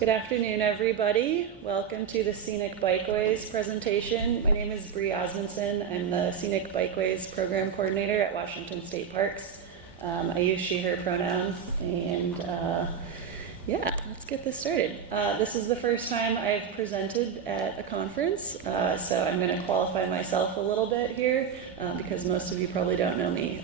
Good afternoon, everybody. Welcome to the Scenic Bikeways presentation. My name is Bree Osmondson. I'm the Scenic Bikeways program coordinator at Washington State Parks. I use she, her pronouns, and yeah, let's get this started. This is the first time I've presented at a conference, so I'm going to qualify myself a little bit here because most of you probably don't know me.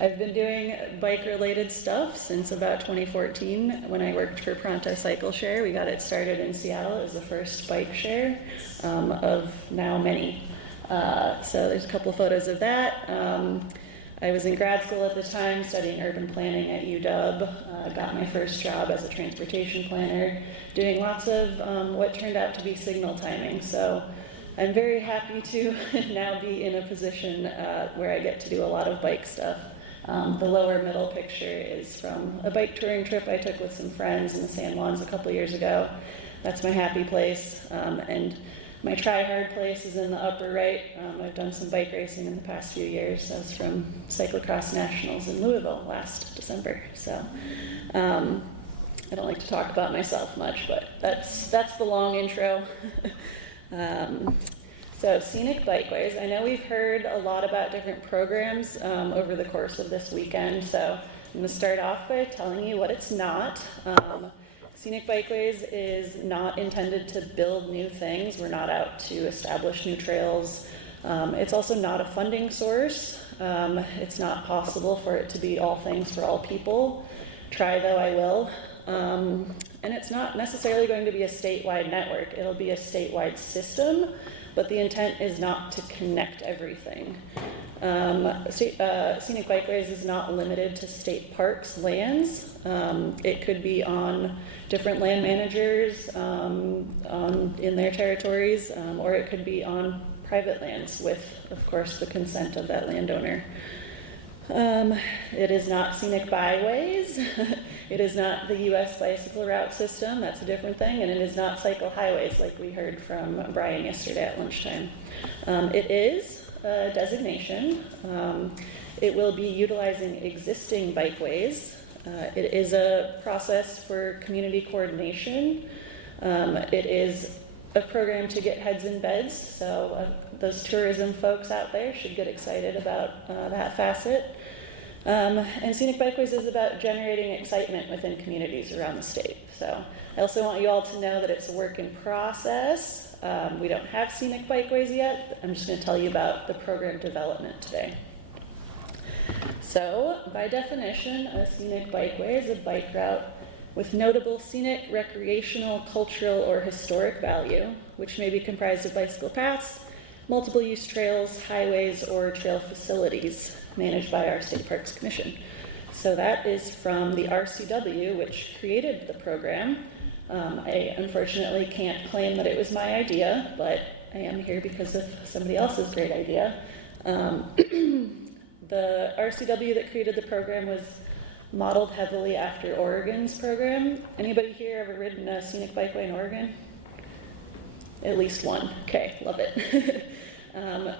I've been doing bike-related stuff since about 2014 when I worked for Pronto Cycle Share. We got it started in Seattle as the first bike share of now many. So there's a couple of photos of that. I was in grad school at the time studying urban planning at UW. Got my first job as a transportation planner, doing lots of what turned out to be signal timing. So I'm very happy to now be in a position where I get to do a lot of bike stuff. The lower middle picture is from a bike touring trip I took with some friends in the San Juans a couple years ago. That's my happy place. And my try-hard place is in the upper right. I've done some bike racing in the past few years. I was from Cyclocross Nationals in Louisville last December. So I don't like to talk about myself much, but that's the long intro. So Scenic Bikeways, I know we've heard a lot about different programs over the course of this weekend, so I'm going to start off by telling you what it's not. Scenic Bikeways is not intended to build new things. We're not out to establish new trails. It's also not a funding source. It's not possible for it to be all things for all people. Try though I will. And it's not necessarily going to be a statewide network. It'll be a statewide system, but the intent is not to connect everything. Scenic Bikeways is not limited to state parks lands. It could be on different land managers in their territories, or it could be on private lands with, of course, the consent of that landowner. It is not Scenic Byways. It is not the U.S. bicycle route system. That's a different thing. And it is not cycle highways like we heard from Brian yesterday at lunchtime. It is a designation. It will be utilizing existing bikeways. It is a process for community coordination. It is a program to get heads in beds. So those tourism folks out there should get excited about that facet. And Scenic Bikeways is about generating excitement within communities around the state. So I also want you all to know that it's a work in process. We don't have Scenic Bikeways yet. I'm just going to tell you about the program development today. So by definition, a Scenic Bikeway is a bike route with notable scenic, recreational, cultural, or historic value, which may be comprised of bicycle paths, multiple use trails, highways, or trail facilities managed by our State Parks Commission. So that is from the RCW, which created the program. I unfortunately can't claim that it was my idea, but I am here because of somebody else's great idea. The RCW that created the program was modeled heavily after Oregon's program. Anybody here ever ridden a Scenic Bikeway in Oregon? At least one. Okay, love it.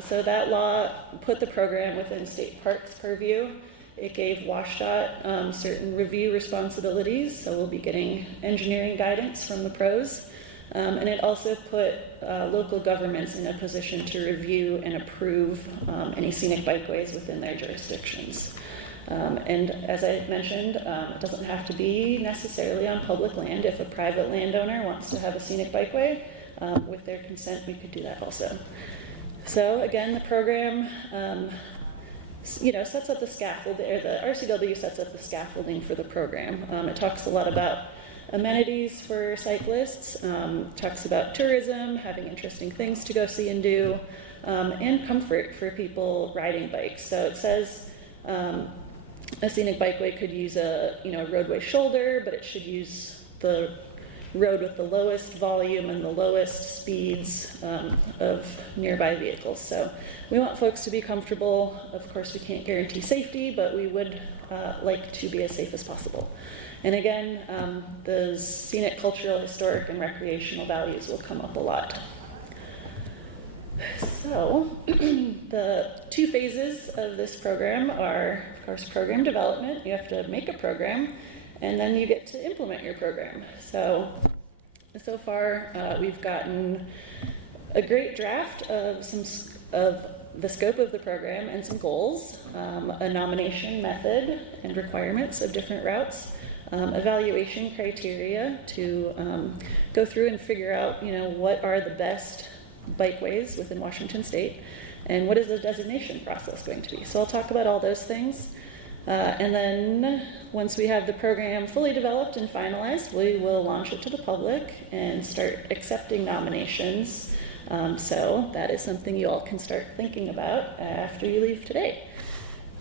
So that law put the program within state parks purview. It gave WSDOT certain review responsibilities, so we'll be getting engineering guidance from the pros. And it also put local governments in a position to review and approve any scenic bikeways within their jurisdictions. And as I mentioned, it doesn't have to be necessarily on public land. If a private landowner wants to have a scenic bikeway, with their consent, we could do that also. So again, the program, sets up the scaffolding, or the RCW sets up the scaffolding for the program. It talks a lot about amenities for cyclists, talks about tourism, having interesting things to go see and do, and comfort for people riding bikes. So it says a scenic bikeway could use a roadway shoulder, but it should use the road with the lowest volume and the lowest speeds of nearby vehicles. So we want folks to be comfortable. Of course, we can't guarantee safety, but we would like to be as safe as possible. And again, those scenic, cultural, historic, and recreational values will come up a lot. So the two phases of this program are, of course, program development. You have to make a program, and then you get to implement your program. So So far, we've gotten a great draft of of the scope of the program and some goals, a nomination method and requirements of different routes, evaluation criteria to go through and figure out, what are the best bikeways within Washington State, and what is the designation process going to be. So I'll talk about all those things. And then once we have the program fully developed and finalized, we will launch it to the public and start accepting nominations. So that is something you all can start thinking about after you leave today.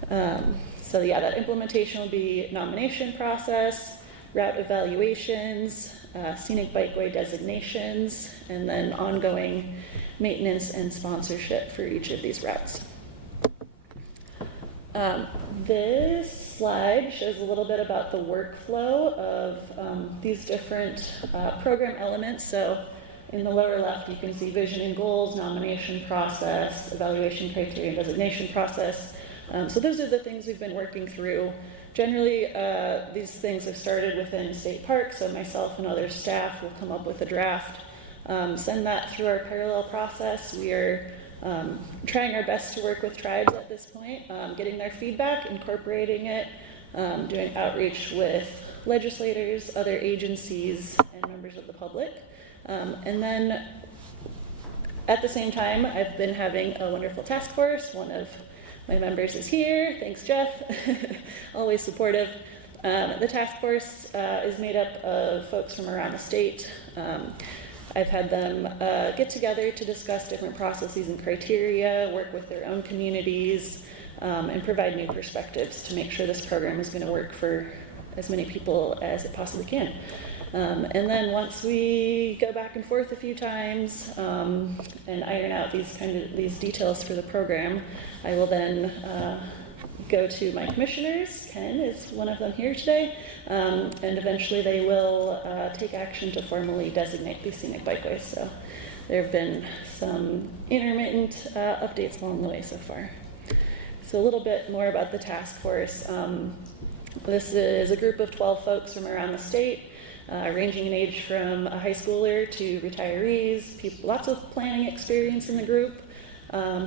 So yeah, that implementation will be nomination process, route evaluations, Scenic Bikeway designations, and then ongoing maintenance and sponsorship for each of these routes. This slide shows a little bit about the workflow of these different program elements. So in the lower left, you can see vision and goals, nomination process, evaluation criteria, and designation process. So those are the things we've been working through. Generally, these things have started within state parks, so myself and other staff will come up with a draft, send that through our parallel process. We are trying our best to work with tribes at this point, getting their feedback, incorporating it, doing outreach with legislators, other agencies, and members of the public. And then at the same time, I've been having a wonderful task force. One of my members is here. Thanks, Jeff. Always supportive. The task force is made up of folks from around the state. I've had them get together to discuss different processes and criteria, work with their own communities, and provide new perspectives to make sure this program is going to work for as many people as it possibly can. And then once we go back and forth a few times and iron out these details for the program, I will then go to my commissioners. Ken is one of them here today, and eventually they will take action to formally designate these scenic bikeways. So there have been some intermittent updates along the way so far. So a little bit more about the task force. This is a group of 12 folks from around the state, ranging in age from a high schooler to retirees, lots of planning experience in the group,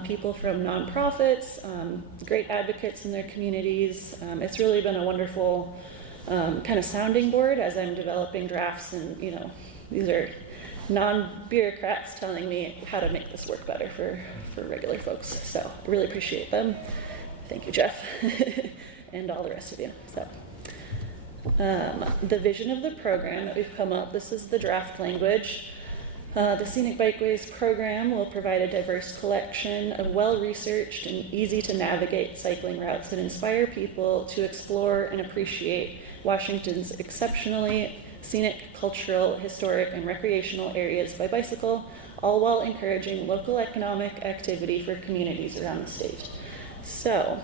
people from nonprofits, great advocates in their communities. It's really been a wonderful kind of sounding board as I'm developing drafts, and these are non-bureaucrats telling me how to make this work better for regular folks. So really appreciate them. Thank you, Jeff, and all the rest of you. So the vision of the program that we've come up, this is the draft language. The Scenic Bikeways program will provide a diverse collection of well-researched and easy-to-navigate cycling routes that inspire people to explore and appreciate Washington's exceptionally scenic, cultural, historic, and recreational areas by bicycle, all while encouraging local economic activity for communities around the state. So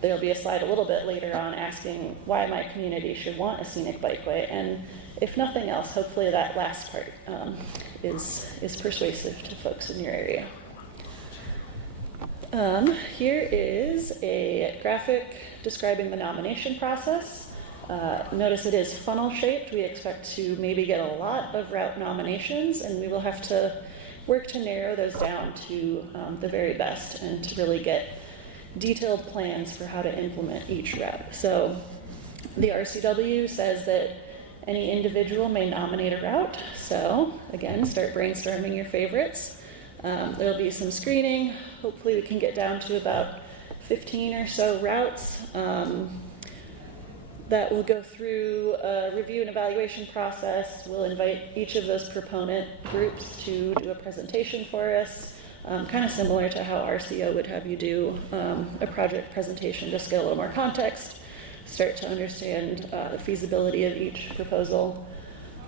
there'll be a slide a little bit later on asking why my community should want a scenic bikeway, and if nothing else, hopefully that last part is persuasive to folks in your area. Here is a graphic describing the nomination process. Notice it is funnel shaped. We expect to maybe get a lot of route nominations, and we will have to work to narrow those down to the very best and to really get detailed plans for how to implement each route. So the RCW says that any individual may nominate a route. So again, start brainstorming your favorites. There'll be some screening. Hopefully we can get down to about 15 or so routes that will go through a review and evaluation process. We'll invite each of those proponent groups to do a presentation for us, kind of similar to how RCO would have you do a project presentation, just get a little more context, start to understand the feasibility of each proposal.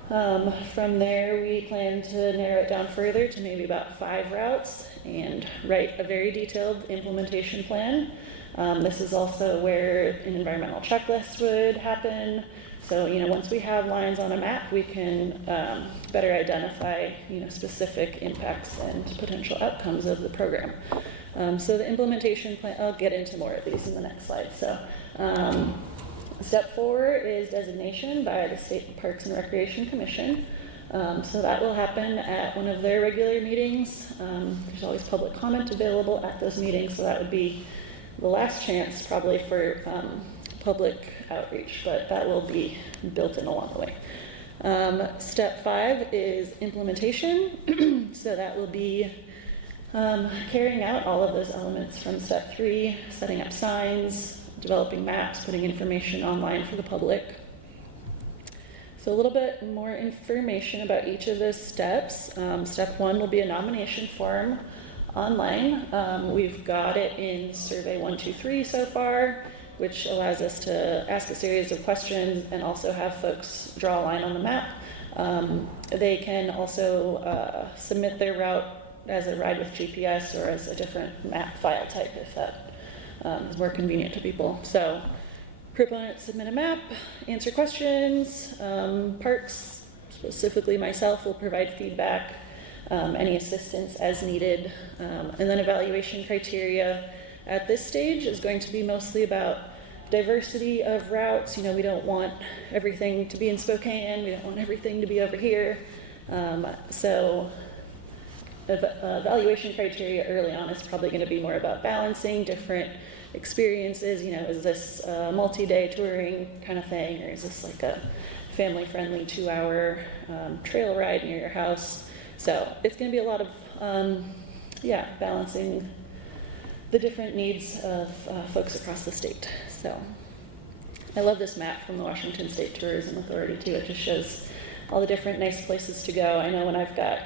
From there, we plan to narrow it down further to maybe about 5 routes and write a very detailed implementation plan. This is also where an environmental checklist would happen. So, once we have lines on a map, we can better identify, specific impacts and potential outcomes of the program. So the implementation plan, I'll get into more of these in the next slide. So step 4 is designation by the State Parks and Recreation Commission. So that will happen at one of their regular meetings. There's always public comment available at those meetings, so that would be the last chance probably for public outreach, but that will be built in along the way. Step 5 is implementation. So that will be carrying out all of those elements from step 3, setting up signs, developing maps, putting information online for the public. So a little bit more information about each of those steps. Step 1 will be a nomination form online. We've got it in survey 1, 2, 3 so far, which allows us to ask a series of questions and also have folks draw a line on the map. They can also submit their route as a ride with GPS or as a different map file type if that is more convenient to people. So proponents submit a map, answer questions. Parks, specifically myself, will provide feedback, any assistance as needed. And then evaluation criteria at this stage is going to be mostly about diversity of routes. We don't want everything to be in Spokane. We don't want everything to be over here. So evaluation criteria early on is probably going to be more about balancing different experiences. Is this a multi-day touring kind of thing, or is this like a family-friendly 2-hour trail ride near your house? So it's going to be a lot of balancing the different needs of folks across the state. So I love this map from the Washington State Tourism Authority too. It just shows all the different nice places to go. I know when I've got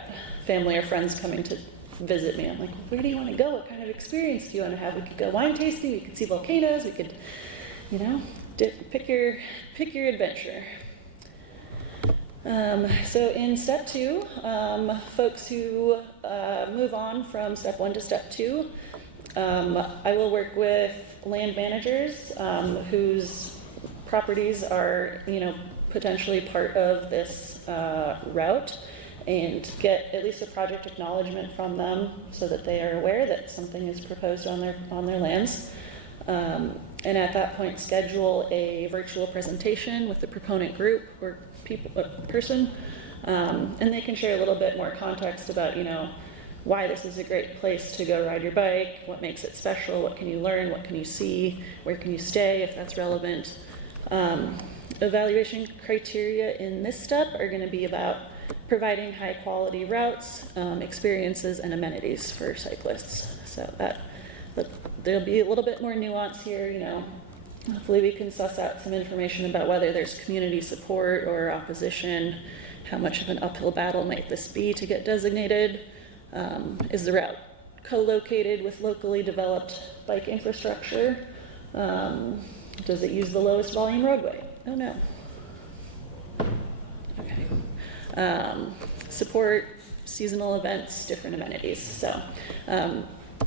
family or friends coming to visit me, I'm like, where do you want to go? What kind of experience do you want to have? We could go wine tasting, we could see volcanoes, we could, pick your adventure. So in step 2, folks who move on from step 1 to step 2, I will work with land managers whose properties are, potentially part of this route, and get at least a project acknowledgement from them so that they are aware that something is proposed on their lands. And at that point, schedule a virtual presentation with the proponent group or person, and they can share a little bit more context about, why this is a great place to go ride your bike, what makes it special, what can you learn, what can you see, where can you stay if that's relevant. Evaluation criteria in this step are going to be about providing high quality routes, experiences, and amenities for cyclists. So there'll be a little bit more nuance here. Hopefully we can suss out some information about whether there's community support or opposition. How much of an uphill battle might this be to get designated? Is the route co-located with locally developed bike infrastructure? Does it use the lowest volume roadway? Oh no. Okay. Support seasonal events, different amenities. So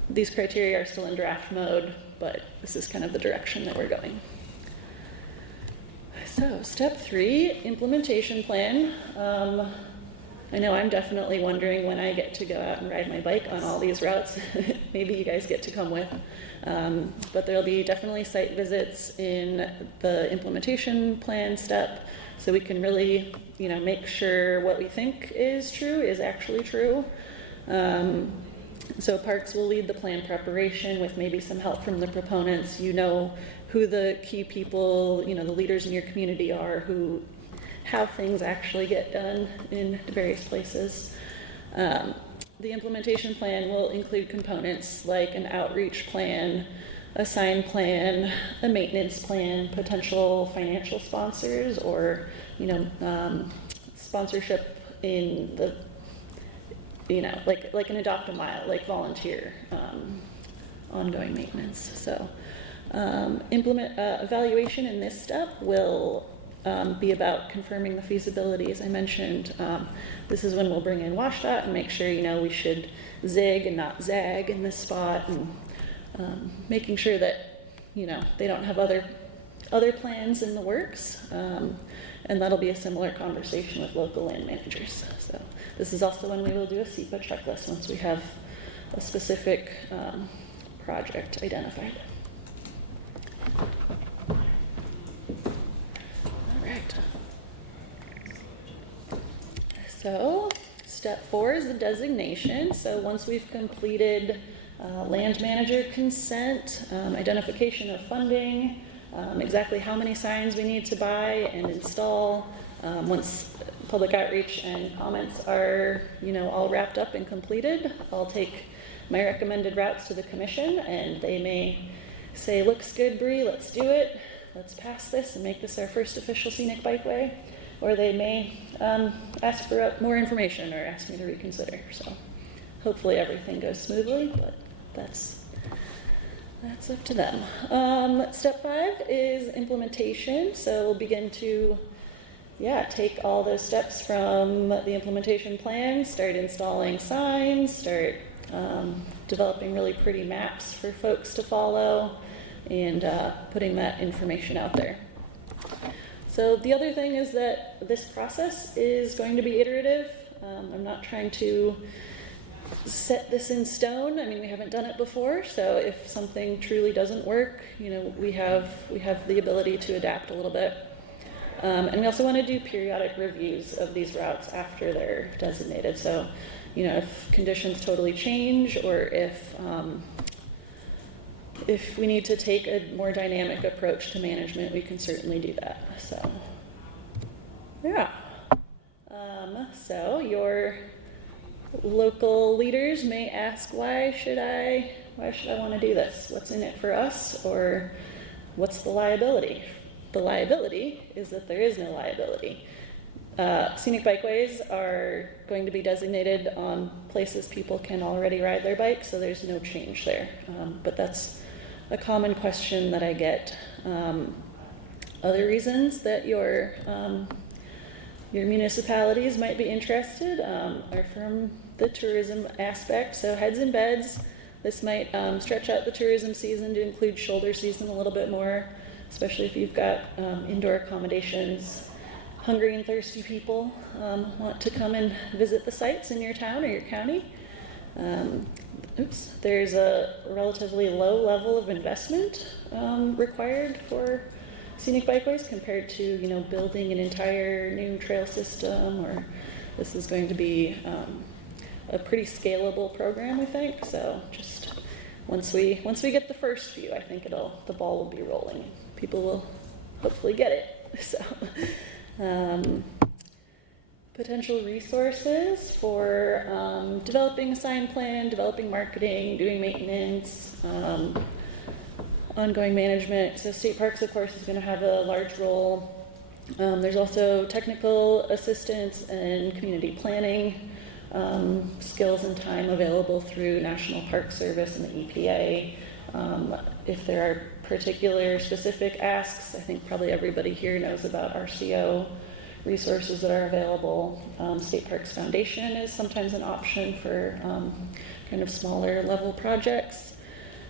these criteria are still in draft mode, but this is kind of the direction that we're going. So step 3, implementation plan. I know I'm definitely wondering when I get to go out and ride my bike on all these routes. Maybe you guys get to come with. But there'll be definitely site visits in the implementation plan step, so we can really, make sure what we think is true is actually true. So parks will lead the plan preparation with maybe some help from the proponents. Who the key people, the leaders in your community are, how things actually get done in various places. The implementation plan will include components like an outreach plan, a sign plan, a maintenance plan, potential financial sponsors, or sponsorship in the like an adopt a mile, like volunteer ongoing maintenance. So evaluation in this step will be about confirming the feasibility, as I mentioned. This is when we'll bring in WSDOT and make sure we should zig and not zag in this spot, and making sure that they don't have other plans in the works, and that'll be a similar conversation with local land managers. So this is also when we will do a SEPA checklist once we have a specific project identified. So step 4 is the designation. So once we've completed land manager consent, identification of funding, exactly how many signs we need to buy and install, once public outreach and comments are, all wrapped up and completed, I'll take my recommended routes to the commission, and they may say, looks good, Bree, let's do it. Let's pass this and make this our first official Scenic Bikeway. Or they may ask for more information or ask me to reconsider. So hopefully everything goes smoothly, but that's up to them. Step 5 is implementation. So we'll begin to take all those steps from the implementation plan, start installing signs, start developing really pretty maps for folks to follow, and putting that information out there. So the other thing is that this process is going to be iterative. I'm not trying to set this in stone. I mean, we haven't done it before, so if something truly doesn't work, we have the ability to adapt a little bit. And we also want to do periodic reviews of these routes after they're designated. So, if conditions totally change, or if we need to take a more dynamic approach to management, we can certainly do that. So, yeah. So your local leaders may ask, why should I want to do this? What's in it for us, or what's the liability? The liability is that there is no liability. Scenic bikeways are going to be designated on places people can already ride their bike, so there's no change there. But that's a common question that I get. Other reasons that your municipalities might be interested are from the tourism aspect. So heads and beds, this might stretch out the tourism season to include shoulder season a little bit more, especially if you've got indoor accommodations. Hungry and thirsty people want to come and visit the sites in your town or your county. There's a relatively low level of investment required for Scenic Bikeways compared to building an entire new trail system, or this is going to be a pretty scalable program, I think. So just once we get the first few, I think the ball will be rolling. People will hopefully get it. So. Potential resources for developing a sign plan, developing marketing, doing maintenance, ongoing management. So state parks, of course, is going to have a large role. There's also technical assistance and community planning skills and time available through National Park Service and the EPA. If there are particular specific asks, I think probably everybody here knows about RCO resources that are available. State Parks Foundation is sometimes an option for kind of smaller level projects.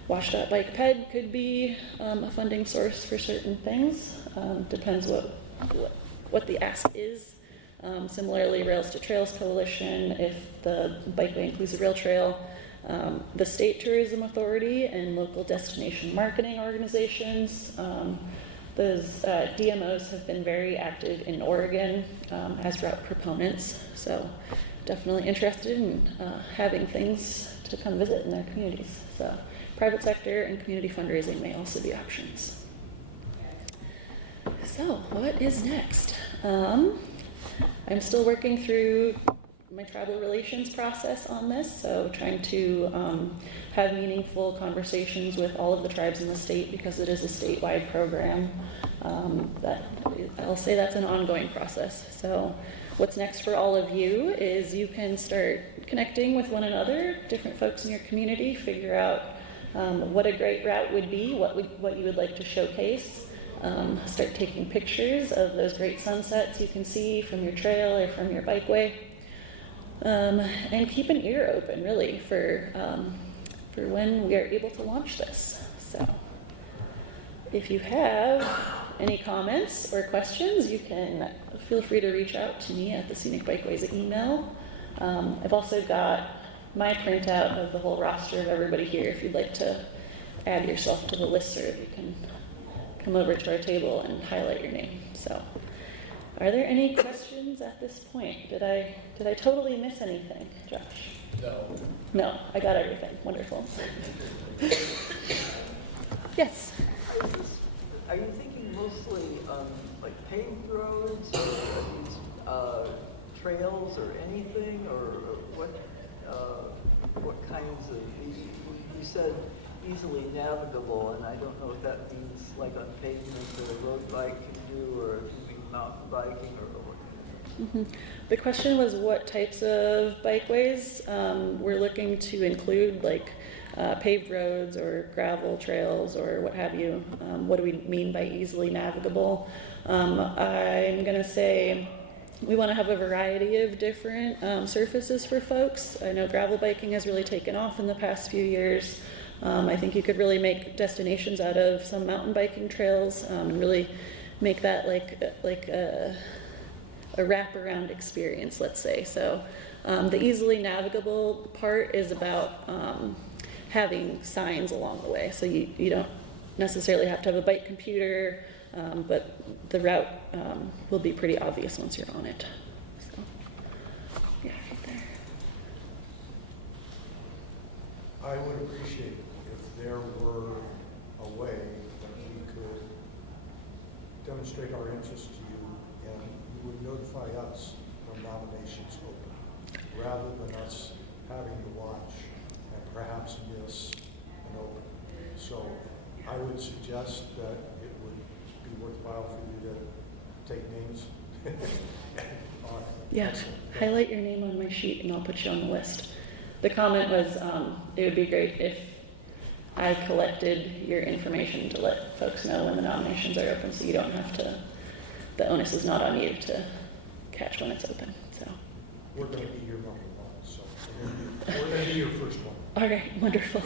Wash.Bike Ped could be a funding source for certain things. Depends what the ask is. Similarly, Rails to Trails Coalition, if the bikeway includes a rail trail. The State Tourism Authority and local destination marketing organizations. Those DMOs have been very active in Oregon as route proponents, so definitely interested in having things to come visit in their communities. So private sector and community fundraising may also be options. So what is next? I'm still working through my tribal relations process on this, so trying to have meaningful conversations with all of the tribes in the state, because it is a statewide program. I'll say that's an ongoing process. So what's next for all of you is you can start connecting with one another, different folks in your community, figure out what a great route would be, what you would like to showcase. Start taking pictures of those great sunsets you can see from your trail or from your bikeway. And keep an ear open, really, for when we are able to launch this. So, if you have any comments or questions, you can feel free to reach out to me at the Scenic Bikeways email. I've also got my printout of the whole roster of everybody here. If you'd like to add yourself to the listserv, you can come over to our table and highlight your name. So, Are there any questions at this point? Did I totally miss anything, Josh? No. No, I got everything. Wonderful. Yes. Are you thinking mostly like paved roads, or trails, or anything, or what kinds of? You said easily navigable, and I don't know if that means like on pavement that a road bike can do, or if you mean mountain biking, or what. The question was what types of bikeways we're looking to include, like paved roads or gravel trails or what have you. What do we mean by easily navigable? I'm gonna say we want to have a variety of different surfaces for folks. I know gravel biking has really taken off in the past few years. I think you could really make destinations out of some mountain biking trails and really make that like a wraparound experience, let's say. So the easily navigable part is about having signs along the way. So you don't necessarily have to have a bike computer, but the route will be pretty obvious once you're on it. So, yeah, right there. I would appreciate if there were a way that we could demonstrate our interest to you and you would notify us when nominations open, rather than us having to watch and perhaps miss an opening. So I would suggest that it would be worthwhile for you to take names. Yeah, highlight your name on my sheet and I'll put you on the list. The comment was it would be great if I collected your information to let folks know when the nominations are open, so you don't have to, the onus is not on you to catch when it's open. So We're going to be your number one, so we're going to be your first one. all right, wonderful.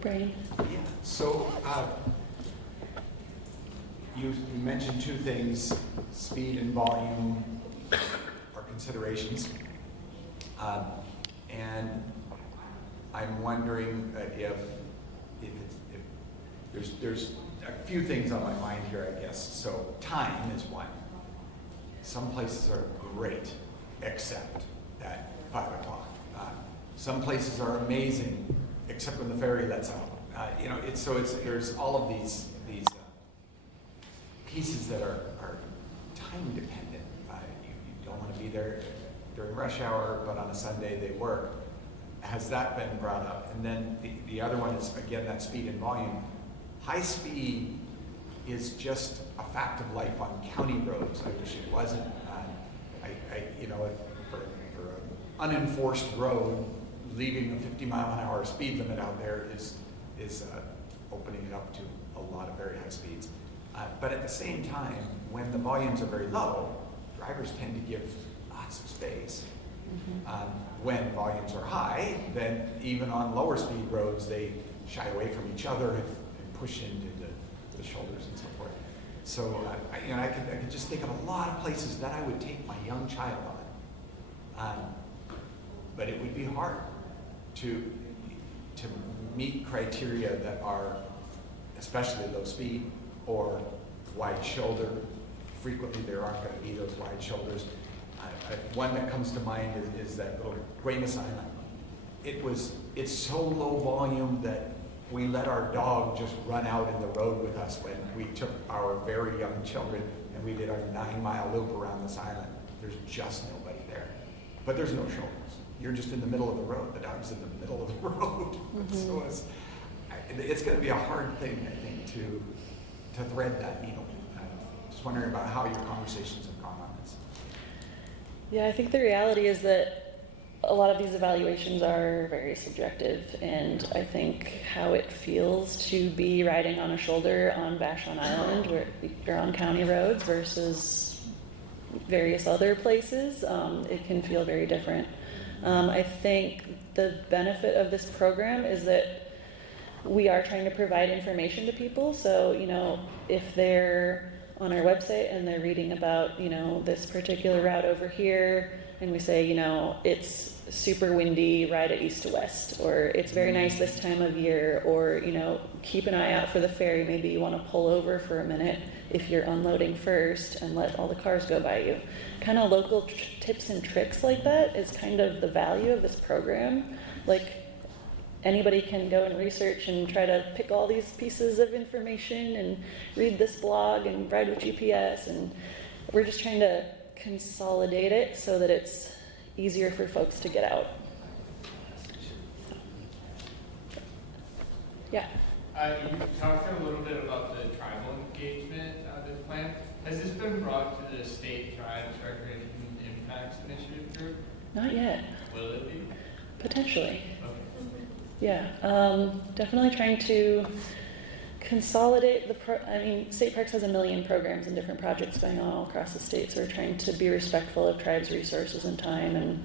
Brian. Yeah. So you mentioned two things: speed and volume are considerations, and I'm wondering if there's a few things on my mind here, I guess. So time is one. Some places are great, except at 5 o'clock. Some places are amazing, except when the ferry lets out. There's all of these pieces that are time dependent. You don't want to be there during rush hour, but on a Sunday they work. Has that been brought up? And then the other one is, again, that speed and volume. High speed is just a fact of life on county roads. I wish it wasn't. For an unenforced road, leaving a 50-mile-an-hour speed limit out there is opening it up to a lot of very high speeds. But at the same time, when the volumes are very low, drivers tend to give lots of space. When volumes are high, then even on lower speed roads, they shy away from each other and push into the shoulders and so forth. So I could just think of a lot of places that I would take my young child on, but it would be hard to meet criteria that are especially low speed or wide shoulder. Frequently there aren't going to be those wide shoulders. One that comes to mind is that little Guaymas Island. It's so low volume that we let our dog just run out in the road with us when we took our very young children and we did our 9-mile loop around this island. There's just nobody there. But there's no shoulders. You're just in the middle of the road. The dog's in the middle of the road. So it's going to be a hard thing, I think, to thread that needle. I'm just wondering about how your conversations have gone on this. Yeah, I think the reality is that a lot of these evaluations are very subjective, and I think how it feels to be riding on a shoulder on Vashon Island where you're on county roads versus various other places, it can feel very different. I think the benefit of this program is that we are trying to provide information to people, so if they're on our website and they're reading about, you know, this particular route over here, and we say, you know, it's super windy, ride it east to west, or it's very nice this time of year, or, you know, keep an eye out for the ferry, maybe you want to pull over for a minute if you're unloading first and let all the cars go by you. Kind of local tips and tricks like that is kind of the value of this program. Like, anybody can go and research and try to pick all these pieces of information and read this blog and ride with GPS, and we're just trying to consolidate it so that it's easier for folks to get out. Yeah. You talked a little bit about the tribal engagement this plan. Has this been brought to the state tribes recreation impacts initiative group? Not yet. Will it be? Potentially. Okay. Yeah. Definitely trying to consolidate I mean, State Parks has 1 million programs and different projects going on all across the state, so we're trying to be respectful of tribes' resources and time, and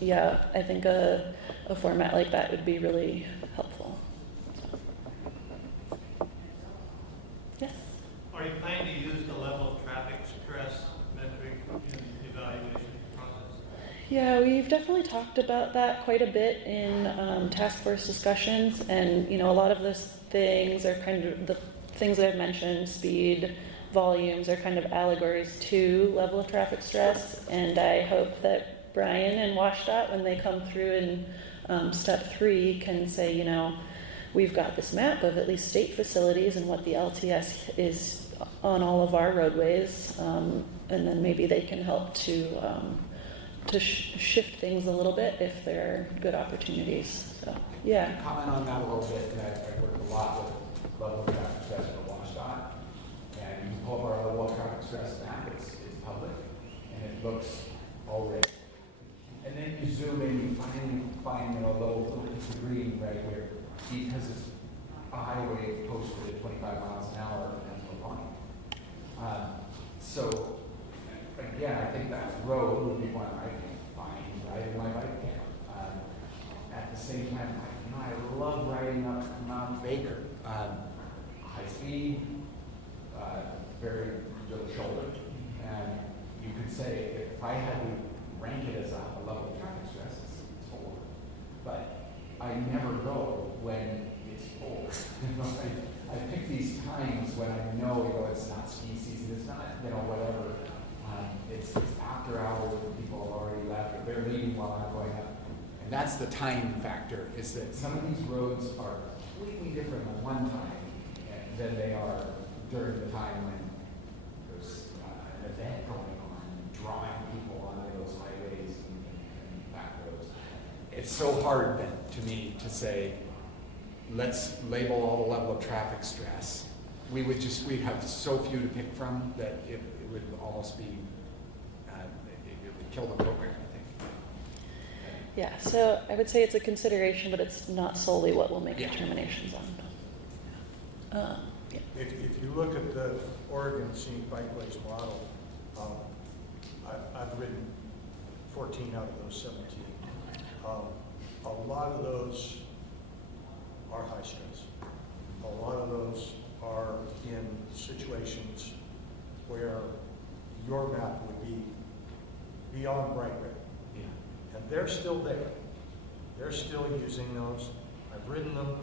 yeah, I think a format like that would be really helpful. Yes? Are you planning to use the level of traffic stress metric in the evaluation process? Yeah, we've definitely talked about that quite a bit in task force discussions, and you know, a lot of those things are kind of the things that I've mentioned, speed, volumes, are kind of allegories to level of traffic stress, and I hope that Brian and WashDOT, when they come through in step 3, can say, you know, we've got this map of at least state facilities and what the LTS is on all of our roadways, and then maybe they can help to shift things a little bit if there are good opportunities. So, yeah. Comment on that a little bit. I work a lot with level of traffic stress for WashDOT, and you can pull up our level of traffic stress map. It's public, and it looks all red. And then you zoom in, you finally find a little piece of green right here, because it's a highway posted at 25 miles an hour, and that's the line. So again, I think that road would be one I can find riding my bike camp. At the same time, I love riding up Mount Baker. High speed, very little shoulder, and you could say if I had to rank it as a level of traffic stress, it's 4. But I never go when it's 4. I pick these times when I know, it's not ski season, it's not, whatever. It's after hours when people have already left, or they're leaving while I'm going up. And that's the time factor, is that some of these roads are completely different at one time than they are during the time when there's an event going on, drawing people onto those highways and back roads. It's so hard then to me to say, let's label all the level of traffic stress. We'd have so few to pick from that it would almost be, it would kill the program, I think. Yeah, so I would say it's a consideration, but it's not solely what we'll make Yeah. determinations on. Yeah. If you look at the Oregon Scenic Bikeways model, I've ridden 14 out of those 17. A lot of those are high stress. A lot of those are in situations where your map would be beyond bright red. Yeah. And they're still there. They're still using those. I've ridden them.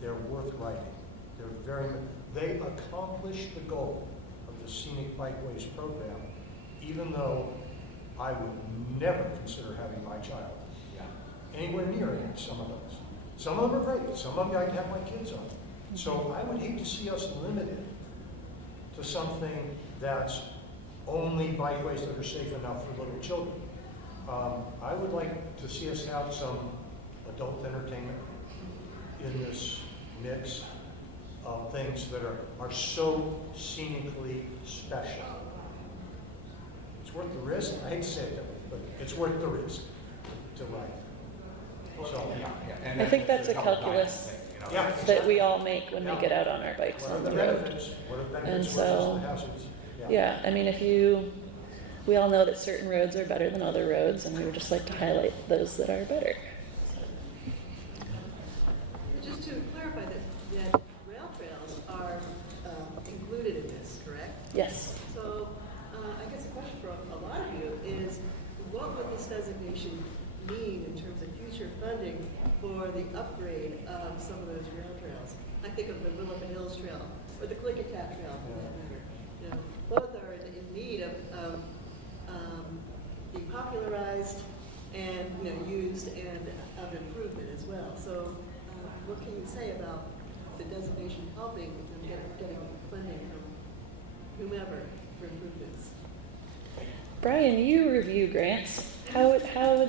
They're worth riding. They accomplish the goal of the Scenic Bikeways program, even though I would never consider having my child anywhere near some of those. Some of them are great. Some of them I'd have my kids on. So I would hate to see us limited to something that's only bikeways that are safe enough for little children. I would like to see us have some adult entertainment in this mix of things that are so scenically special. It's worth the risk. I hate to say it that way, but it's worth the risk to ride. So, And I think that's a couple calculus times, yeah. that we all make when we Yeah. get out on our bikes What are on the the road. benefits? What are the And benefits so, versus the hazards? Yeah, I mean, we all know that certain roads are better than other roads, and we would just like to highlight those that are better. Just to clarify that rail trails are included in this, correct? designation mean in terms of future funding for the upgrade of some of those rail trails? I think of the Willapa Hills Trail or the Klickitat Trail for that matter. You know, both are in need of being popularized and, you know, used and of improvement as well. So what can you say about the designation helping them getting funding from whomever for improvements? Brian, you review grants. How would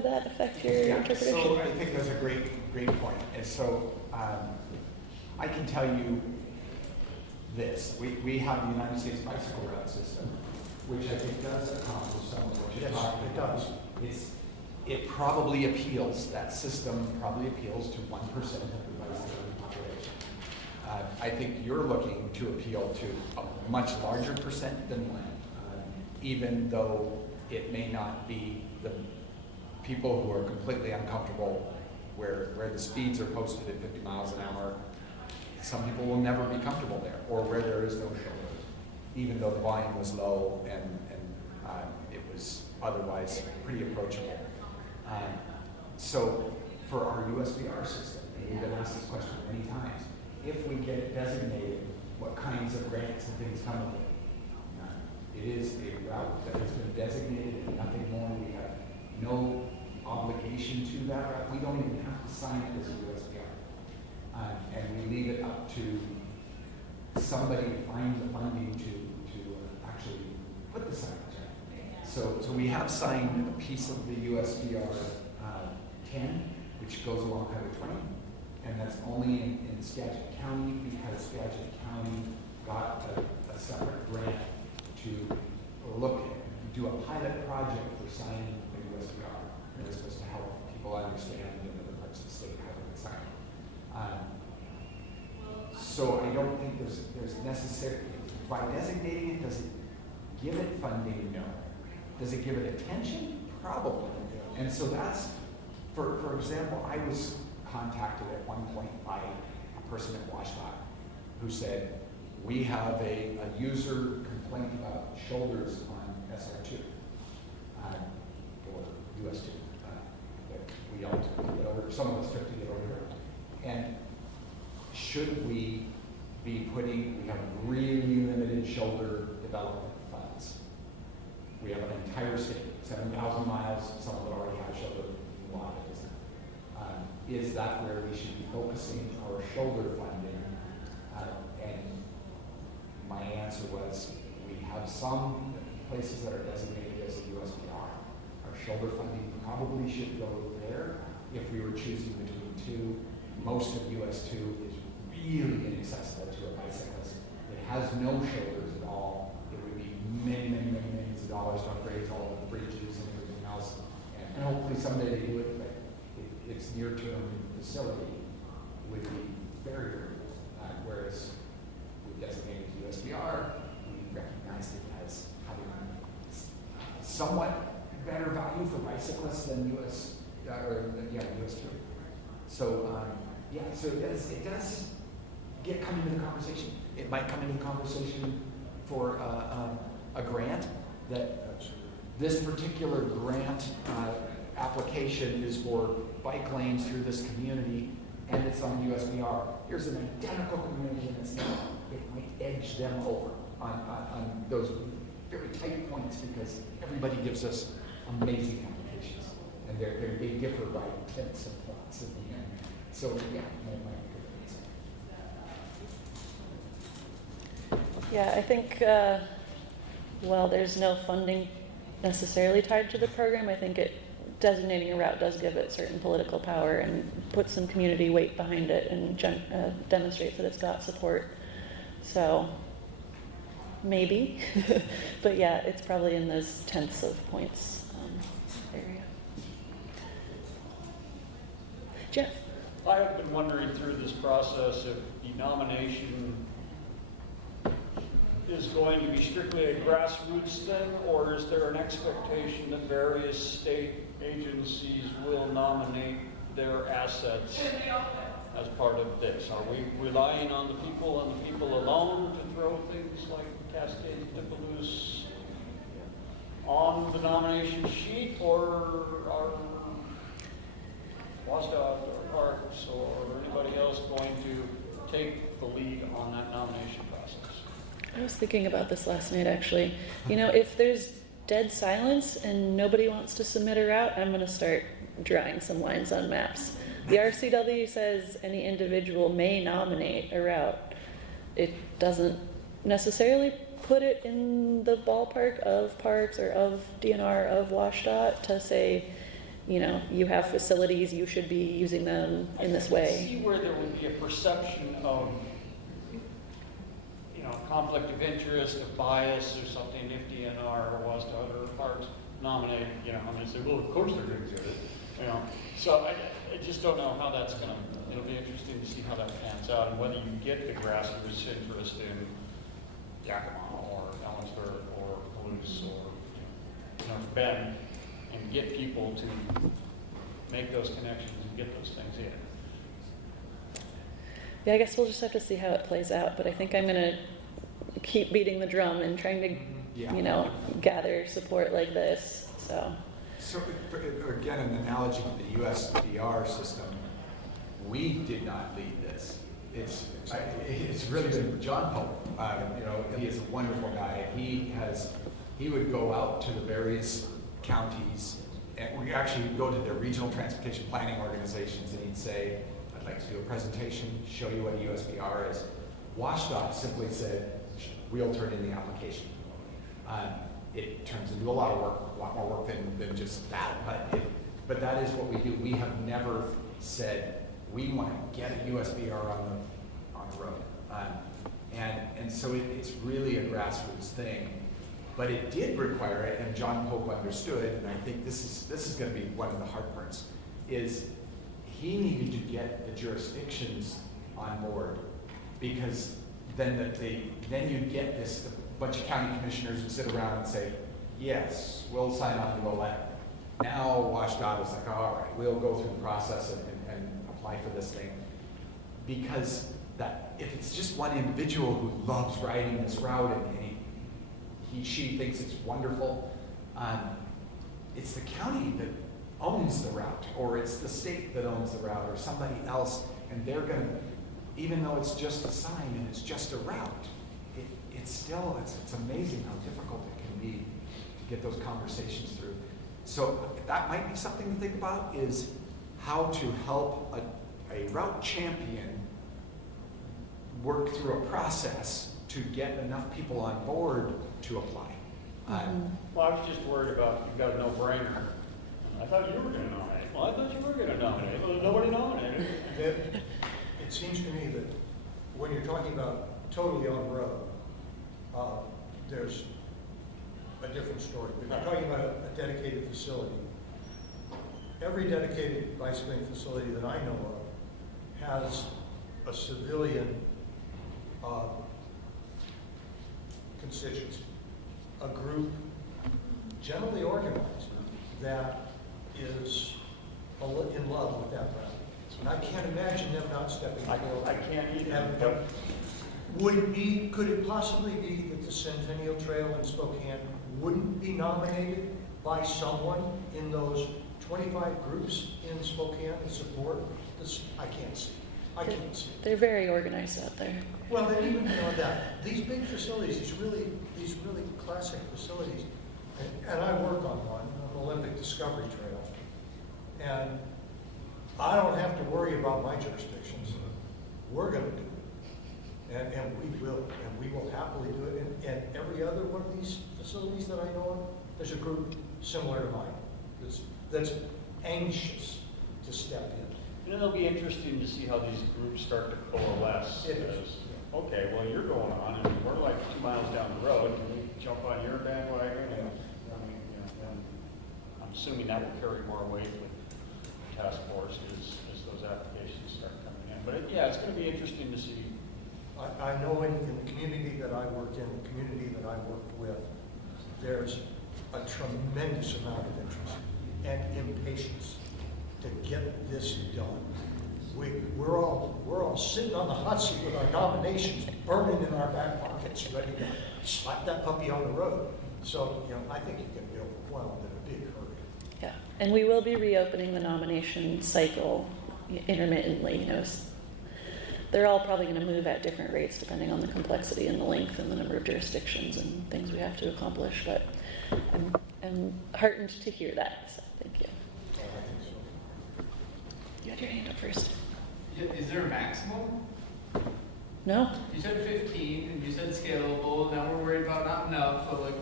that affect your Yeah, interpretation? so I think that's a great point. And so I can tell you this. We have the United States bicycle route system, which I think does accomplish some of what you're Yes, talking it about. does. It probably appeals, that system probably appeals to 1% of the bicycling population. I think you're looking to appeal to a much larger percent than one, even though it may not be the people who are completely uncomfortable where the speeds are posted at 50 miles an hour. Some people will never be comfortable there, or where there is no shoulders, even though the volume was low and it was otherwise pretty approachable. So for our USBR system, and we've been asked this question many times, if we get it designated, what kinds of grants and things come with it? It is a route that has been designated and nothing more. We have no obligation to that route. We don't even have to sign it as a USBR. And we leave it up to somebody to find the funding to actually put the signage on. So we have signed a piece of the USBR 10, which goes along Highway 20, and that's only in Skagit County because Skagit County got a separate grant to do a pilot project for signing the USBR. It was supposed to help people understand in other parts of the state how to sign. So I don't think there's necessary, by designating it, does it give it funding? No. Does it give it attention? Probably. And so that's, for example, I was contacted at one point by a person at WashDOT who said, we have a user complaint about shoulders on SR2 or US2 that we all took to get over, some of us took to get over here. And should we be we have really limited shoulder development funds. We have an entire state, 7,000 miles, some of it already has shoulder, a lot of it isn't. Is that where we should be focusing our shoulder funding? And my answer was, we have some places that are designated as a USBR. Our shoulder funding probably should go there if we were choosing between two. Most of US2 is really inaccessible to a bicyclist. It has no shoulders at all. It would be many millions of dollars to upgrade all of the bridges and everything else. And hopefully someday they do it, but its near-term facility would be very good. Whereas we designated USBR, we recognized it as having somewhat better value for bicyclists than US2. So so it does come into the conversation. It might come into the conversation for a grant that this particular grant application is for bike lanes through this community, and it's on USBR. Here's an identical community, and it's not. It might edge them over on those very tight points because everybody gives us amazing applications, and they differ by tenths of points at the end. So yeah, that might be good. Yeah, I think, while there's no funding necessarily tied to the program, I think designating a route does give it certain political power and puts some community weight behind it and demonstrates that it's got support. So maybe, but yeah, it's probably in those tenths of points area. Jeff? I have been wondering through this process if the nomination is going to be strictly a grassroots thing, or is there an expectation that various state agencies will nominate their assets as part of this? Are we relying on the people and the people alone to throw things like Cascade Dipalus on the nomination sheet, or are WSDOT or Parks or anybody else going to take the lead on that nomination process? I was thinking about this last night, actually. You know, if there's dead silence and nobody wants to submit a route, I'm gonna start drawing some lines on maps. The RCW says any individual may nominate a route. It doesn't necessarily put it in the ballpark of parks or of DNR, of WSDOT to say, you know, you have facilities, you should be using them in this I way. see where there would be a perception of, you know, conflict of interest, of bias or something if DNR or WSDOT or Parks nominate, you know, I'm gonna say, well, of course they're gonna do it, you know. So I just don't know how that's gonna, it'll be interesting to see how that pans out and whether you get the grassroots interest in Yakima or Ellensburg or Palouse or, you know, Bend and get people to make those connections and get those things in. Yeah, I guess we'll just have to see how it plays out, but I think I'm gonna keep beating the drum and trying to, Yeah. you know, gather support like this, so. So, again, an analogy to the USBR system, we did not lead this. It's really been John Pope. You know, he is a wonderful guy. He would go out to the various counties, and we actually would go to their regional transportation planning organizations, and he'd say, I'd like to do a presentation, show you what a USBR is. WSDOT simply said, we'll turn in the application. It turns into a lot of work, a lot more work than just that, but that is what we do. We have never said, we want to get a USBR on the road. And so it's really a grassroots thing, but it did require it, and John Pope understood, and I think this is going to be one of the hard parts, is he needed to get the jurisdictions on board, because then you get this, a bunch of county commissioners would sit around and say, yes, we'll sign on to go that. Now WSDOT is like, all right, we'll go through the process and apply for this thing. Because that if it's just one individual who loves riding this route and she thinks it's wonderful, it's the county that owns the route, or it's the state that owns the route, or somebody else, and they're gonna, even though it's just a sign and it's just a route, it's amazing how difficult it can be to get those conversations through. So that might be something to think about, is how to help a route champion work through a process to get enough people on board to apply. Well, I was just worried about, you've got a no-brainer. I thought you were going to nominate. Well, I thought you were going to nominate. Well, nobody nominated. It seems to me that when you're talking about totally on road, there's a different story. But if you're talking about a dedicated facility, every dedicated bicycling facility that I know of has a civilian constituency, a group generally organized that is in love with that route. And I can't imagine them not stepping forward. I can't either. Could it possibly be that the Centennial Trail in Spokane wouldn't be nominated by someone in those 25 groups in Spokane to support this? I can't see. I can't see. They're very organized out there. Well, then even beyond that, these big facilities, these really classic facilities, and I work on one, an Olympic Discovery Trail, and I don't have to worry about my jurisdictions. We're going to do it, and we will happily do it. And every other one of these facilities that I know of, there's a group similar to mine that's anxious to step in. You know, it'll be interesting to see how these groups start to coalesce. It is. Okay, well, you're going on, and we're like 2 miles down the road. Can we jump on your bandwagon? And, I'm assuming that will carry more weight with the task force as those applications start coming in. But yeah, it's going to be interesting to see. I know in the community that I work in, the community that I work with, there's a tremendous amount of interest and impatience to get this done. We're all sitting on the hot seat with our nominations burning in our back pockets, ready to slap that puppy on the road. So, I think you can be overwhelmed in a big hurry. Yeah, And we will be reopening the nomination cycle intermittently, they're all probably gonna move at different rates depending on the complexity and the length and the number of jurisdictions and things we have to accomplish, but I'm heartened to hear that, so thank you. I think so. You had your hand up first. Is there a maximum? No? You said 15, and you said scalable, now we're worried about not enough, so like,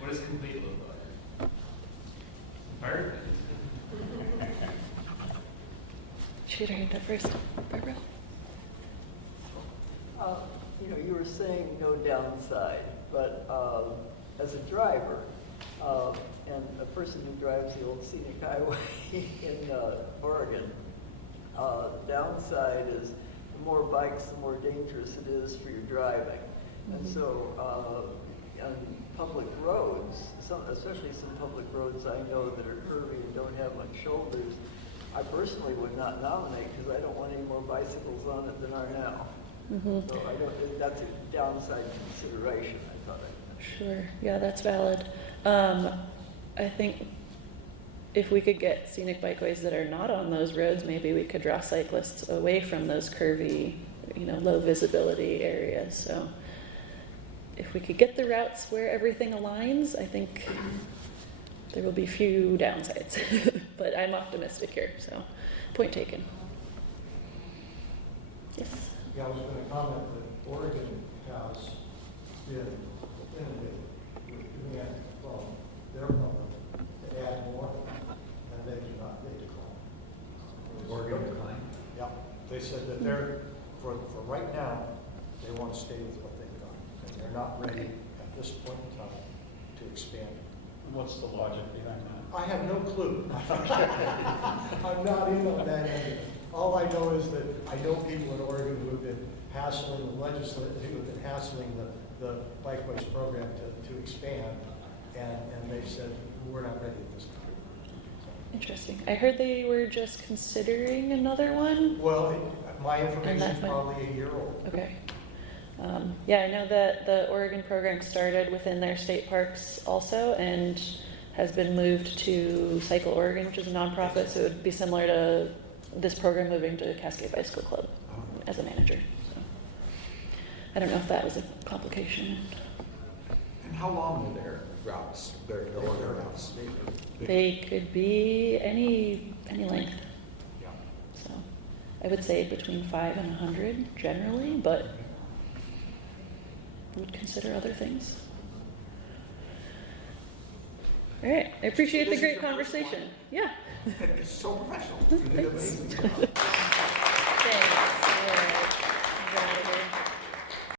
what does complete look like? Perfect. She had her hand up first. Barbara? You were saying no downside, but as a driver, and a person who drives the old Scenic Highway in Oregon, downside is the more bikes, the more dangerous it is for your driving. And so on public roads, especially some public roads I know that are curvy and don't have much shoulders, I personally would not nominate because I don't want any more bicycles on it than are now. So I don't, that's a downside consideration, I thought I'd mention. Sure, yeah, that's valid. I think if we could get scenic bikeways that are not on those roads, maybe we could draw cyclists away from those curvy, low visibility areas. So if we could get the routes where everything aligns, I think there will be few downsides. But I'm optimistic here, so point taken. Yes. Yeah, I was going to comment that Oregon has been innovative with doing it from their public to add more, and they do not, they decline. Oregon decline? Yeah, they said that they're, for right now, they want to stay with what they've got. And they're not ready at this point in time to expand. What's the logic behind that? I have no clue. I'm not in on that end. All I know is that I know people in Oregon who have been hassling the legislature, who have been hassling the Bikeways program to expand, and they've said, we're not ready at this time. Interesting. I heard they were just considering another one. Well, my information that is might- probably a year old. Okay. Yeah, I know that the Oregon program started within their state parks also and has been moved to Cycle Oregon, which is a nonprofit, so it would be similar to this program moving to Cascade Bicycle Club as a manager. So I don't know if that was a complication. And how long are their routes, their order routes? They could be any length. Yeah. So I would say between 5 and 100 generally, but would consider other things. All right, I appreciate the This is great your first conversation. one? Yeah. It's so professional. You did amazing job.